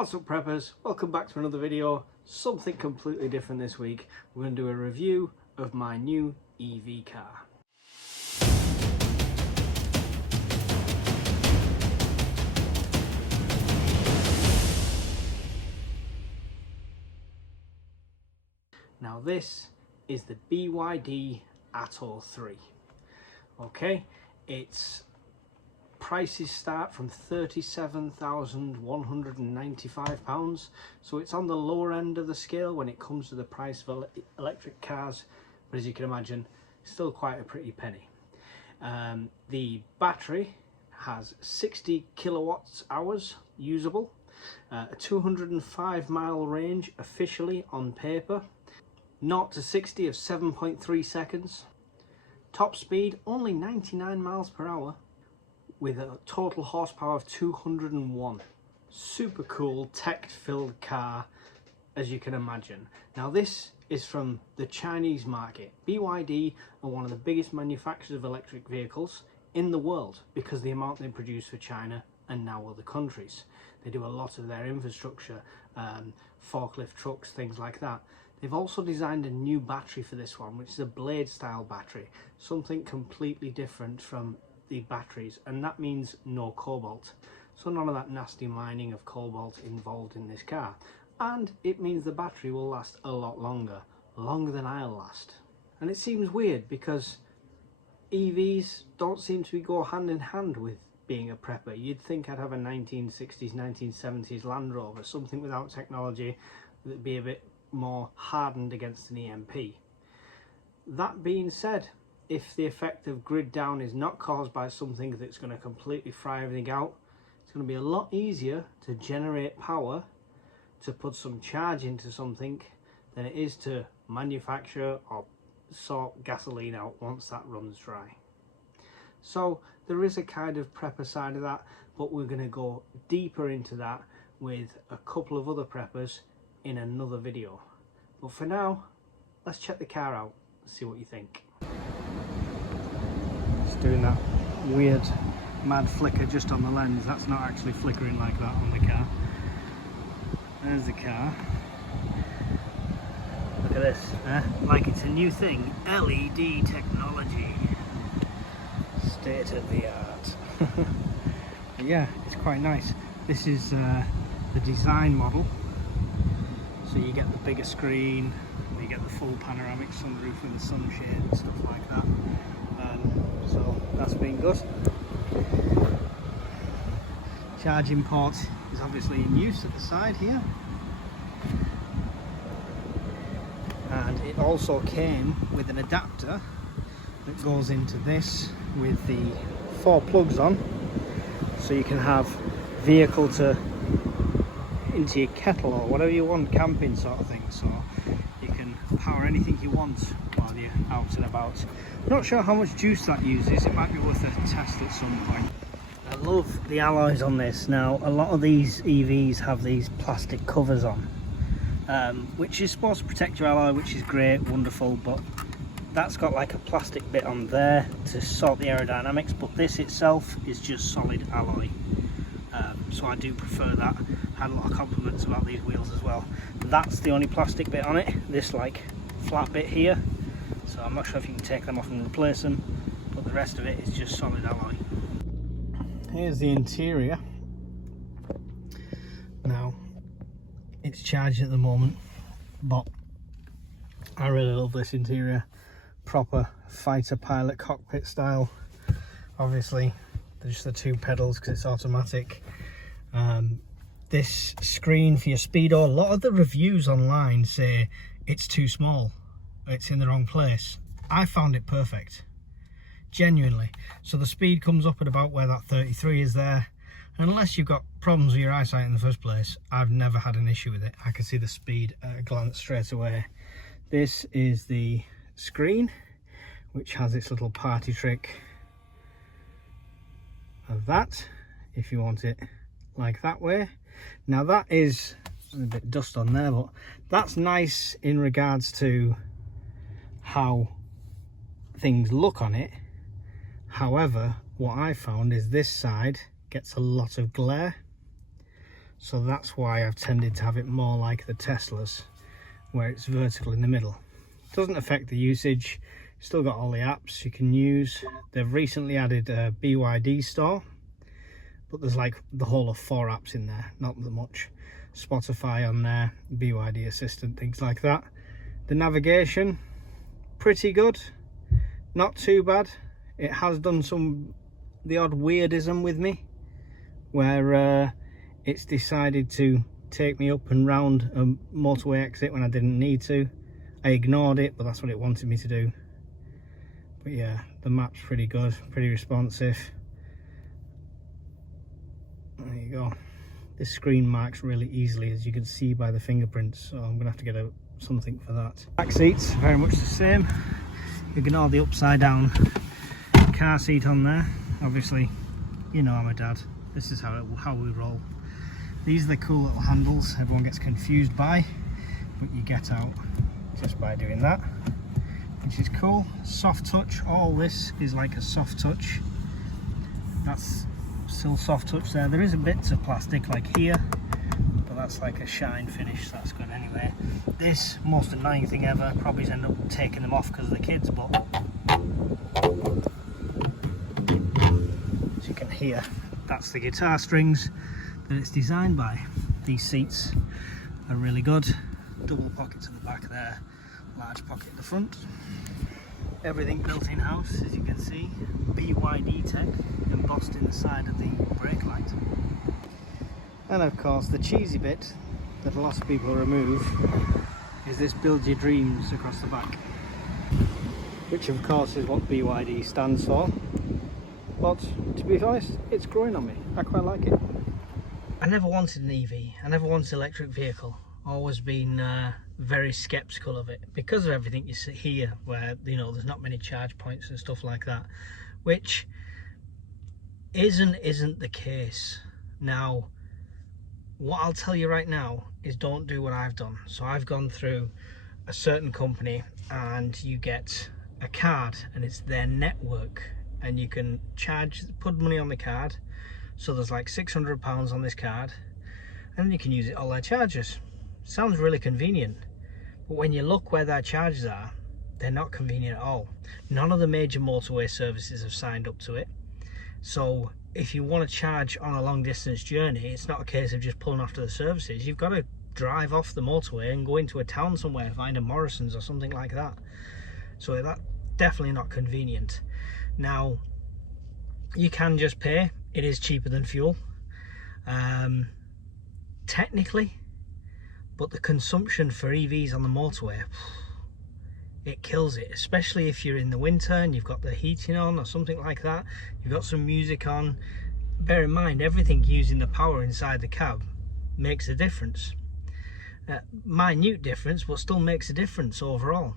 What's up preppers, welcome back to another video. Something completely different this week. We're going to do a review of my new EV car. Now this is the BYD ATTO 3. Okay, its prices start from £37,195, so it's on the lower end of the scale when it comes to the price of electric cars, but as you can imagine, still quite a pretty penny. The battery has 60 kilowatt hours usable, a 205-mile range officially on paper, 0 to 60 of 7.3 seconds, top speed only 99 miles per hour, with a total horsepower of 201. Super cool tech-filled car, as you can imagine. Now this is from the Chinese market. BYD are one of the biggest manufacturers of electric vehicles in the world because of the amount they produce for China and now other countries. They do a lot of their infrastructure, forklift trucks, things like that. They've also designed a new battery for this one, which is a blade style battery, something completely different from the batteries, and that means no cobalt, so none of that nasty mining of cobalt involved in this car, and it means the battery will last a lot longer than I'll last. And it seems weird because EVs don't seem to go hand in hand with being a prepper. You'd think I'd have a 1960s 1970s Land Rover, something without technology that'd be a bit more hardened against an EMP. That being said, if the effect of grid down is not caused by something that's going to completely fry everything out, it's going to be a lot easier to generate power to put some charge into something than it is to manufacture or sort gasoline out once that runs dry. So there is a kind of prepper side of that, but we're going to go deeper into that with a couple of other preppers in another video. But for now, let's check the car out and see what you think. Doing that weird mad flicker just on the lens. That's not actually flickering like that on the car. There's the car. Look at this, like it's a new thing. LED technology, state of the art. Yeah, it's quite nice. This is the design model, so you get the bigger screen, you get the full panoramic sunroof with the sunshade and stuff like that. So that's been good. Charging port is obviously in use at the side here, and it also came with an adapter that goes into this with the 4 plugs on, so you can have vehicle to into your kettle or whatever you want, camping sort of thing, so you can power anything you want while you're out and about. Not sure how much juice that uses. It might be worth a test at some point. I love the alloys on this. Now a lot of these EVs have these plastic covers on, which is supposed to protect your alloy, which is great, wonderful, but that's got like a plastic bit on there to sort the aerodynamics, but this itself is just solid alloy. So I do prefer that. I had a lot of compliments about these wheels as well. That's the only plastic bit on it, this like flat bit here, so I'm not sure if you can take them off and replace them, but the rest of it is just solid alloy. Here's the interior. Now it's charged at the moment, but I really love this interior. Proper fighter pilot cockpit style. Obviously there's the 2 pedals because it's automatic. This screen for your speedo, a lot of the reviews online say it's too small, it's in the wrong place. I found it perfect, genuinely. So the speed comes up at about where that 33 is there, and unless you've got problems with your eyesight in the first place, I've never had an issue with it. I can see the speed at a glance straight away. This is the screen, which has its little party trick of that, if you want it like that way. Now that is a bit of dust on there, but that's nice in regards to how things look on it. However, what I found is this side gets a lot of glare, So that's why I've tended to have it more like the Teslas, where it's vertical in the middle. Doesn't affect the usage. Still got all the apps you can use. They've recently added a BYD store, but there's like the whole of 4 apps in there, not that much. Spotify on there, BYD Assistant, things like that. The navigation, pretty good, not too bad. It has done the odd weirdism with me, where it's decided to take me up and round a motorway exit when I didn't need to. I ignored it, but that's what it wanted me to do. But yeah, the map's pretty good, pretty responsive. There you go. This screen marks really easily, as you can see by the fingerprints, so I'm gonna have to get something for that. Back seats, very much the same. Ignore the upside down car seat on there. Obviously, you know I'm a dad. This is how we roll. These are the cool little handles everyone gets confused by, but you get out just by doing that, which is cool. Soft touch, all this is like a soft touch. That's still soft touch there. There is a bit of plastic like here, but that's like a shine finish, so that's good anyway. This, most annoying thing ever, probably end up taking them off because of the kids, but as you can hear, that's the guitar strings that it's designed by. These seats are really good. Double pockets at the back there, large pocket at the front. Everything built in-house, as you can see. BYD tech embossed in the side of the brake light. And of course the cheesy bit that a lot of people remove is this build your dreams across the back, which of course is what BYD stands for. But to be honest, it's growing on me. I quite like it. I never wanted an EV. I never wanted an electric vehicle. Always been very skeptical of it because of everything you see here, where there's not many charge points and stuff like that, which isn't the case. Now, what I'll tell you right now is don't do what I've done. So I've gone through a certain company and you get a card and it's their network, and you can put money on the card. So there's like £600 on this card, and then you can use it all their charges. Sounds really convenient, but when you look where their charges are, they're not convenient at all. None of the major motorway services have signed up to it. So if you want to charge on a long distance journey, it's not a case of just pulling off to the services. You've got to drive off the motorway and go into a town somewhere, find a Morrison's or something like that. So that's definitely not convenient. Now, you can just pay. It is cheaper than fuel, technically, but the consumption for EVs on the motorway, it kills it, especially if you're in the winter and you've got the heating on or something like that. You've got some music on. Bear in mind, everything using the power inside the cab makes a difference. Minute difference, but still makes a difference overall.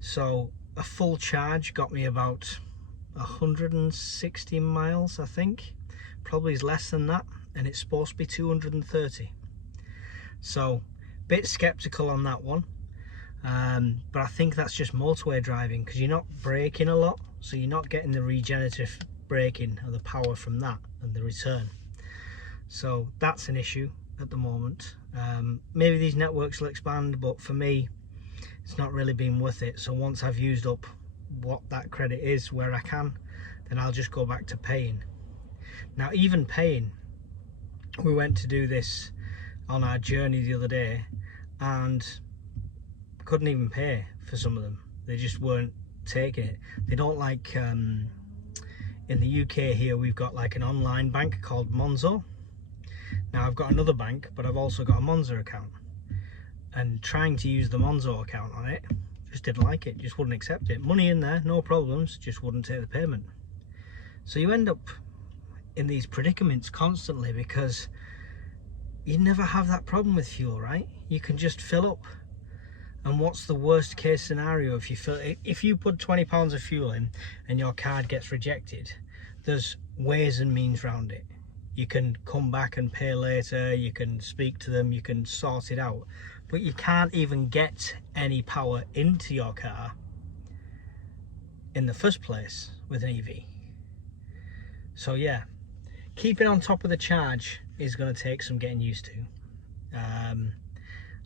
So a full charge got me about 160 miles, I think. Probably is less than that, and it's supposed to be 230. So bit skeptical on that one, but I think that's just motorway driving, because you're not braking a lot, so you're not getting the regenerative braking or the power from that and the return. So that's an issue at the moment. Maybe these networks will expand, but for me it's not really been worth it. So once I've used up what that credit is where I can, then I'll just go back to paying. Now, even paying, we went to do this on our journey the other day and couldn't even pay for some of them. They just weren't taking it. They don't like, in the UK here, we've got like an online bank called Monzo. Now I've got another bank, but I've also got a Monzo account, and trying to use the Monzo account on it, just didn't like it, just wouldn't accept it. Money in there, no problems, just wouldn't take the payment. So you end up in these predicaments constantly, because you never have that problem with fuel, right? You can just fill up. And what's the worst case scenario if you put £20 of fuel in and your card gets rejected? There's ways and means around it. You can come back and pay later, you can speak to them, you can sort it out. But you can't even get any power into your car in the first place with an EV. So yeah, keeping on top of the charge is going to take some getting used to.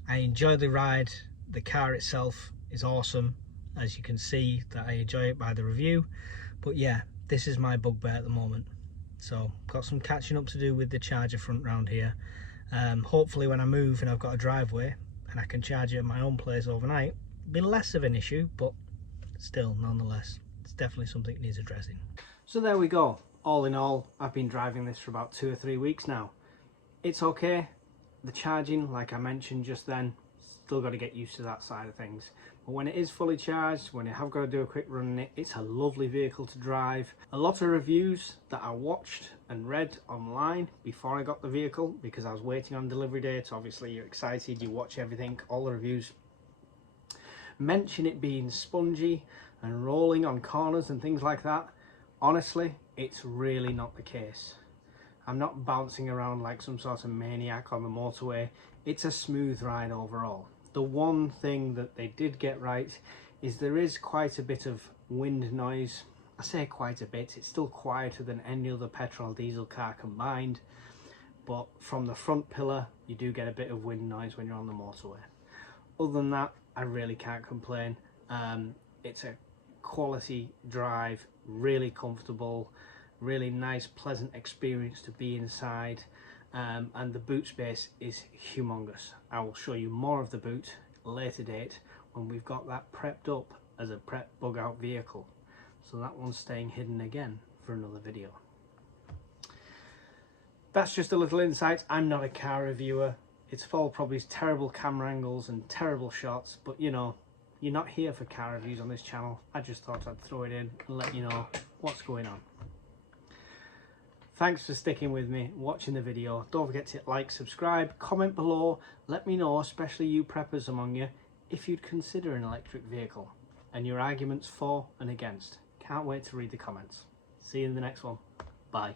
I enjoy the ride. The car itself is awesome, as you can see that I enjoy it by the review, but yeah, this is my bugbear at the moment. So got some catching up to do with the charger front round here. Hopefully when I move and I've got a driveway and I can charge it at my own place overnight, it'll be less of an issue, but still, nonetheless, it's definitely something that needs addressing. So there we go. All in all, I've been driving this for about 2 or 3 weeks now. It's okay. The charging, like I mentioned just then, still got to get used to that side of things. But when it is fully charged, when you have got to do a quick run in it, it's a lovely vehicle to drive. A lot of reviews that I watched and read online before I got the vehicle, because I was waiting on delivery date. Obviously you're excited, you watch everything, all the reviews mention it being spongy and rolling on corners and things like that. Honestly, it's really not the case. I'm not bouncing around like some sort of maniac on the motorway. It's a smooth ride overall. The one thing that they did get right is there is quite a bit of wind noise. I say quite a bit, it's still quieter than any other petrol or diesel car combined, but from the front pillar you do get a bit of wind noise when you're on the motorway. Other than that, I really can't complain. It's a quality drive, really comfortable, really nice, pleasant experience to be inside. And the boot space is humongous. I will show you more of the boot later date when we've got that prepped up as a prep bug out vehicle. So that one's staying hidden again for another video. That's just a little insight. I'm not a car reviewer. It's all probably terrible camera angles and terrible shots, but you know, you're not here for car reviews on this channel. I just thought I'd throw it in and let you know what's going on. Thanks for sticking with me, watching the video. Don't forget to like, subscribe, comment below. Let me know, especially you preppers among you, if you'd consider an electric vehicle and your arguments for and against. Can't wait to read the comments. See you in the next one. Bye.